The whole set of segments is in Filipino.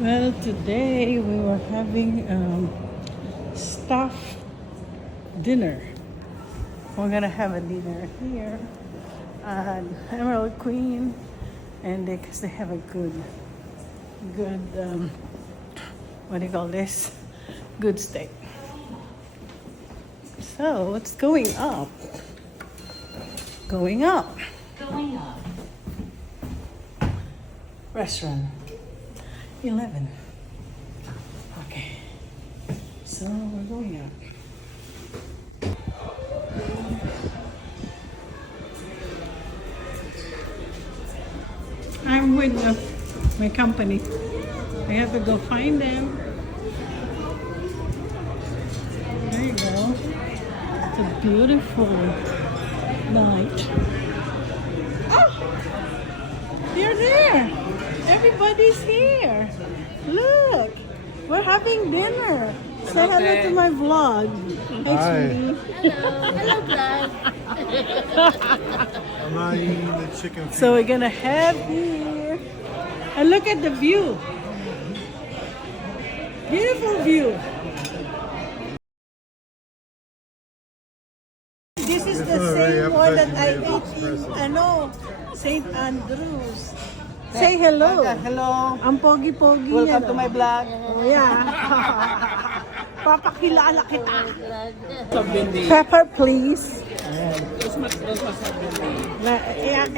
Well, today we were having staff dinner. We're gonna have a dinner here at Emerald Queen, and because they have a good, what do you call this? Good steak. So it's going up. Going up. Going up. Restaurant 11. Okay. So we're going up. I'm with my company. I have to go find them. There you go. It's a beautiful night. Oh! You're there! Everybody's here! Look! We're having dinner! Say hello to my vlog. Hi, sweetie. Hello. Hello, Brad. I'm not eating the chicken feet. So we're gonna have here. And look at the view. Beautiful view. This is the same one that I ate in St. Andrews. Say hello. Hello. Ang pogi-pogi Welcome yan, to my vlog. Oh, yeah. Papakilala kita. Pepper, please.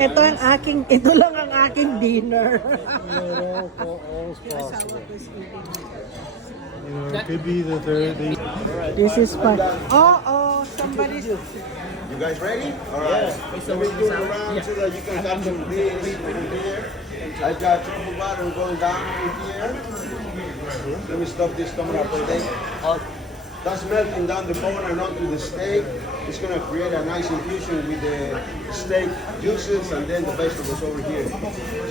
Ito lang ang aking dinner. It could be the third. This is my. Somebody's. You guys ready? All right. Let me do it around so that you can got some beers over here. I got triple bottom going down here. Let me stop this camera for a second. That's melting down the bone and onto the steak. It's going to create a nice infusion with the steak juices and then the vegetables over here.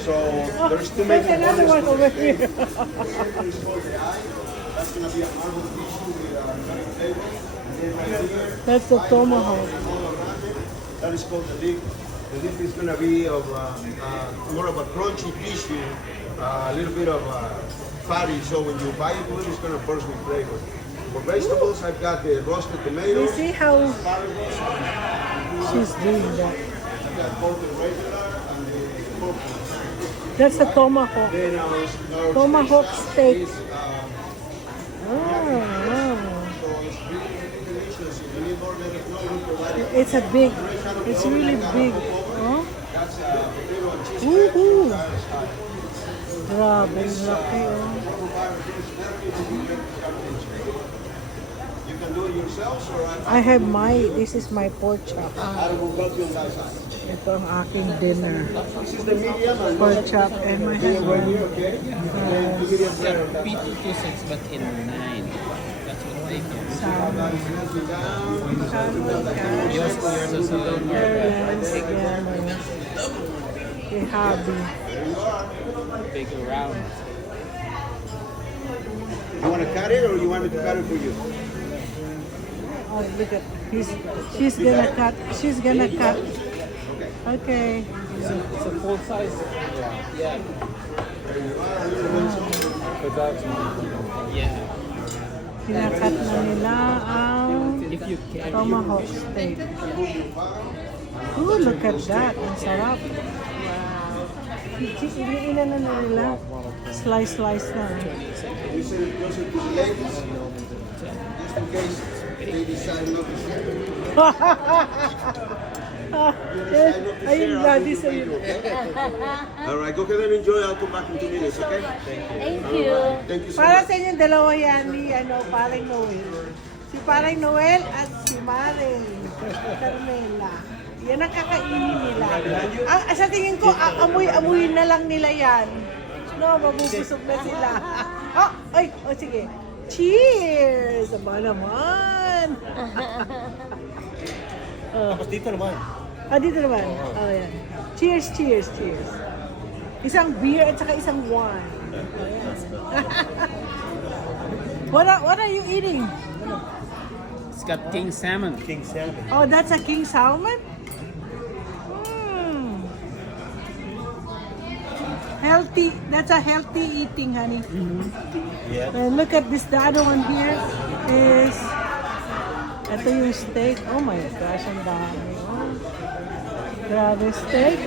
So there's two main There's another one over here. That's going to be a marble tissue with a cutting table. And then right here. That's the tomahawk. That is called the dip. The dip is going to be of more of a crunchy tissue, a little bit of fatty. So when you bite into it, it's going to burst with flavor. For vegetables, I've got the roasted You tomatoes. see how she's doing that? I've got both the regular and the purple. That's a tomahawk. Then our Tomahawk steak. is, Oh, so it's really, really delicious. If you need more, let us know. We provide it. it's a big. It's really big. Oh, That's potato and cheese. woohoo! Grabe, laki oh. You can do it yourselves or I have this is my pork chop. I will help you on that side. Ito ang aking dinner. This is the medium and Pork chop and my right husband. here, okay? And the medium rare on that side. P226 but in 9. That's what they do. Salmon. Yours are so Airlines, kay Habi. big around. You want to cut it or you want me to cut it for you? Oh, look at she's gonna cut. She's gonna cut. Okay. It's a full size. Yeah. Yeah. Kinakat na nila ang If you can. tomahawk steak. Ooh, look at that. Ang sarap. Iniina na nila. Slice na. You send it closer to the ladies, just in case they decide not to share. Ayun na, this ayun. All right, go ahead and enjoy. I'll come back in 2 minutes, okay? Thank you. Thank you so Para much. sa inyong dalawa yan ni Paring Noel. Si Paring Noel at si Maring Carmela. Yan ang kakainin nila. Sa tingin ko, amoy-amoy na lang nila yan. No, mabubusog na sila. Sige. Cheers! Aba naman! Tapos dito naman. Dito naman. Oh, yan. Cheers. Isang beer at saka isang wine. What are you eating? It's got king salmon. King salmon. Oh, that's a king salmon? Healthy. healthy eating, honey. Yeah. And look at this, the other one here is, ito yung steak. Oh my gosh, ang dami. Oh. Grabe steak.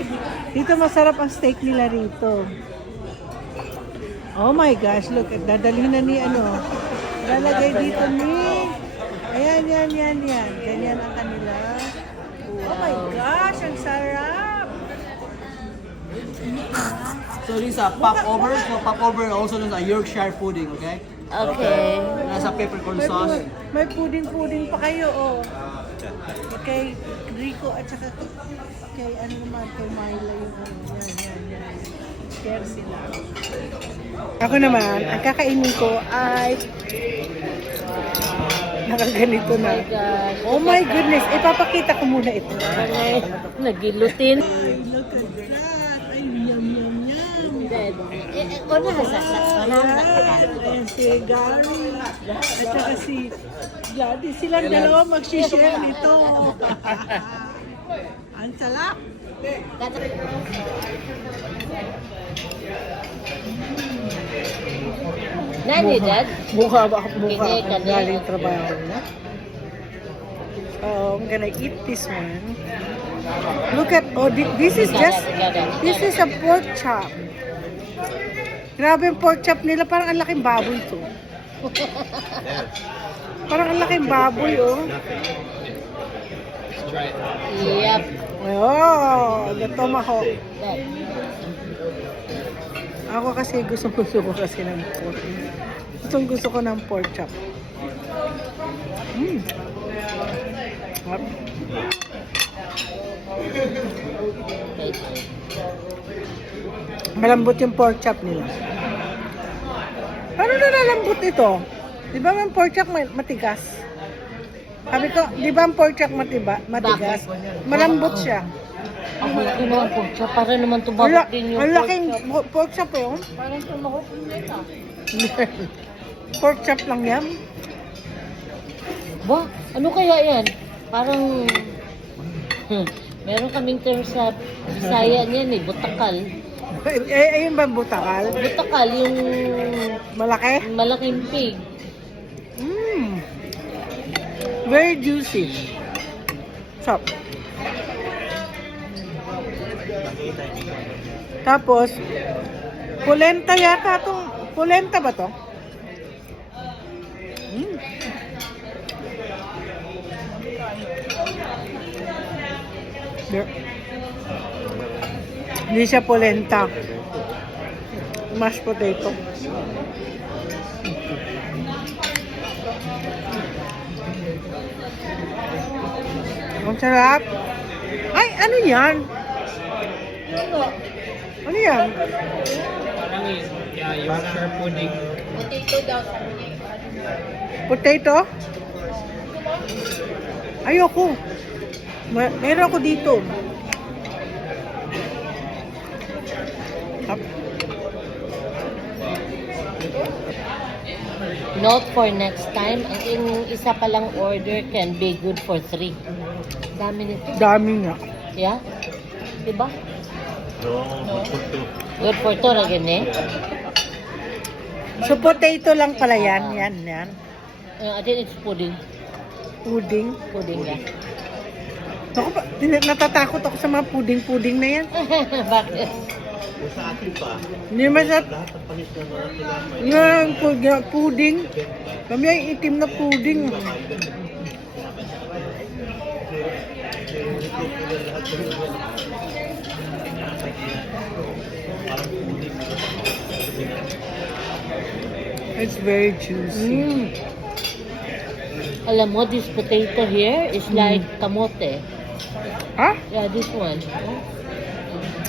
Dito masarap ang steak nila rito. Oh my gosh, look, dadalhin na ni ano. Lalagay dito ni, ayan, yan. Ganyan ang kanila. Oh my gosh, ang sarap. So these are popover. So popover also known as Yorkshire pudding, okay? Okay. Nasa peppercorn sauce. May puding-puding pa kayo, oh. Kay Rico at saka kay ano naman, kay Myla yung ano. Yan. Share sila. Ako naman, ang kakainin ko ay nakaganito na. Oh my gosh. Oh my goodness, ipapakita ko muna ito. Nagilutin. Ay, look at that. Ay, yum. Una hasasa. Ayan, si Gary at saka si Gladys. Silang dalawa mag-share nito. Ang sarap. Nani, Dad? Mukha Kanya, kanya. galing trabaho na. I'm gonna eat this one. Look at, this is a pork chop. Grabe yung pork chop nila, parang ang laking baboy to. Parang ang laking baboy, oh. Yep. Oh, the tomahawk. Dad. Ako kasi gusto ko kasi ng pork. Gusto ko ng pork chop. Sarap. Malambot yung pork chop nila. Paano nalalambot ito? Di ba ang pork chop matigas? Sabi ko, di ba ang pork chop matigas? Malambot siya. Ang laki naman pork chop. Para naman Ang tumabak din yung ang pork laking chop. pork chop yun. Parang tumahok nila. Pork chop lang yan. Ba, ano kaya yan? Parang, meron kaming term sa Bisaya niyan eh, butakal. Ayun ba butakal? Butakal, yung Malaki? malaking pig. Very juicy. Chop. Tapos, polenta yata itong, polenta ba to? Hindi siya polenta. Mashed potato. Ang sarap. Ay, ano yan? Ano yan? Parang Yorkshire pudding. Potato? Ayoko. Meron ako dito. Note for next time, ang isa palang order can be good for 3. Dami nito. Dami nga. Yeah? Diba? No, Good for 2 na gani. So, potato lang pala yan. Yan. I think it's pudding. Pudding. Pudding yan. Ako pa, natatakot ako sa mga pudding na yan. Bakit? Hindi masarap. Yung pudding. Kami ay itim na pudding. It's very juicy. Alam mo, this potato here is like kamote. Ha? Yeah, this one.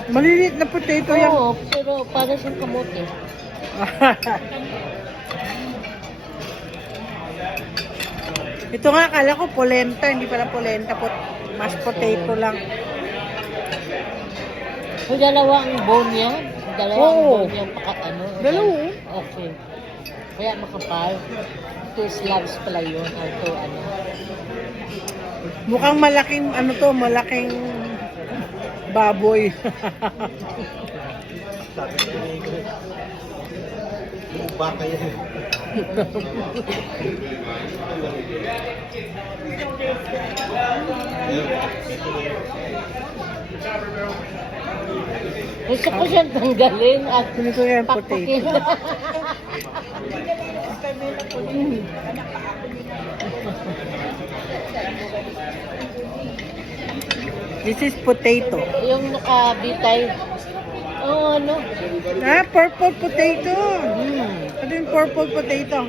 Maliliit na potato yan. Oo, pero para siyang kamote. Ito nga, akala ko polenta. Hindi pala polenta. Mashed potato lang. So, dalawa ang bone niya? Dalawa ang Oo. bone niya ano? Dalawa. Okay. Kaya makapal. 2 slabs pala yun. Or 2 ano. Mukhang malaking, malaking baboy. Sabi ko ni Ingrid. Baka yan. Gusto ko siyang tanggalin at Kunin ko yan, pakpakin. This is potato. Yung nakabitay. Oo, ano? Ah, purple potato. Ano yung purple potato?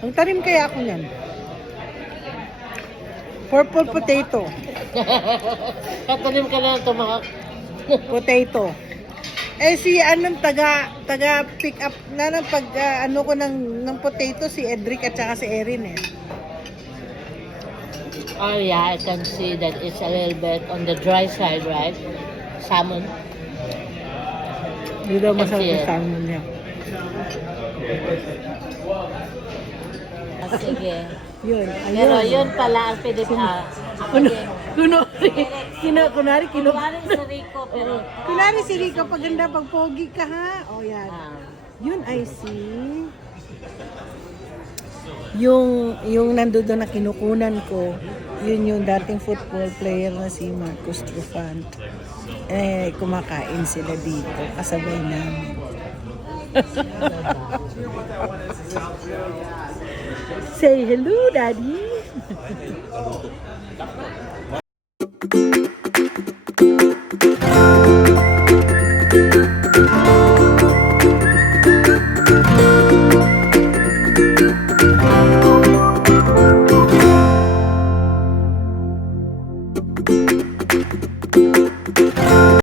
Ang tarim kaya ako yan. Purple potato. Katanim ka na tumakak. Potato. Eh si anong taga pick up na ng pag ano ko ng potato si Edric at saka si Erin eh. Oh yeah, I can see that it's a little bit on the dry side, right? Salmon. Hindi daw masarap Kasi- yung salmon niya. Ah, sige. Yun, Pero ayun. yun pala ang Pilipinas. Kunwari, Kunwari si Rico, pero... kunwari si Rico, paganda, pag pogi ka ha. O yan. Ah, Yun I see. Yung nandoon na kinukunan ko, yun yung dating football player na si Marcos Trufant. Eh, kumakain sila dito, kasabay namin. Say hello, Daddy.